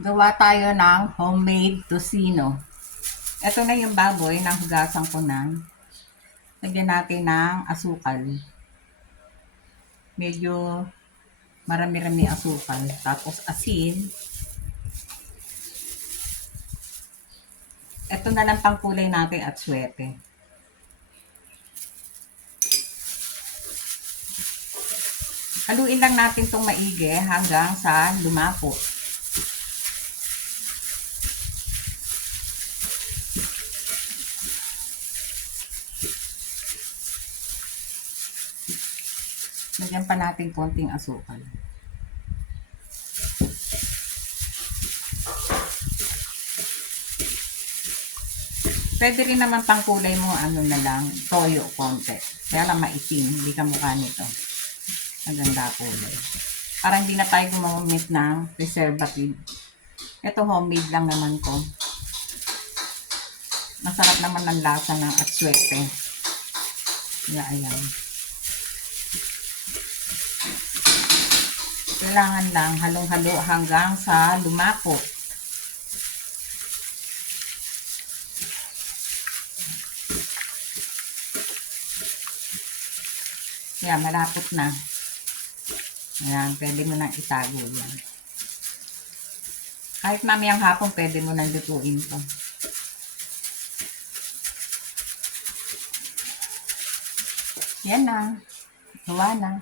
Gawa tayo ng homemade tocino. Ito na yung baboy na hugasan ko na. Lagyan natin ng asukal. Medyo marami-rami asukal. Tapos asin. Ito na lang pangkulay natin at swerte. Haluin lang natin itong maigi hanggang sa lumapot. Lagyan pa natin konting asukal. Pwede rin naman pang kulay mo ano na lang, toyo konti. Kaya lang maitim, hindi ka mukha nito. Maganda kulay. Para hindi na tayo gumamit ng preservative. Ito homemade lang naman ko. Masarap naman ng lasa ng atswete. Kaya ayan. Kailangan lang halong-halo hanggang sa lumapot. Yan, malapot na. Ayan, pwede mo nang itago yan. Kahit mamayang hapon, pwede mo nang lutuin to. Yan na. Gawa na.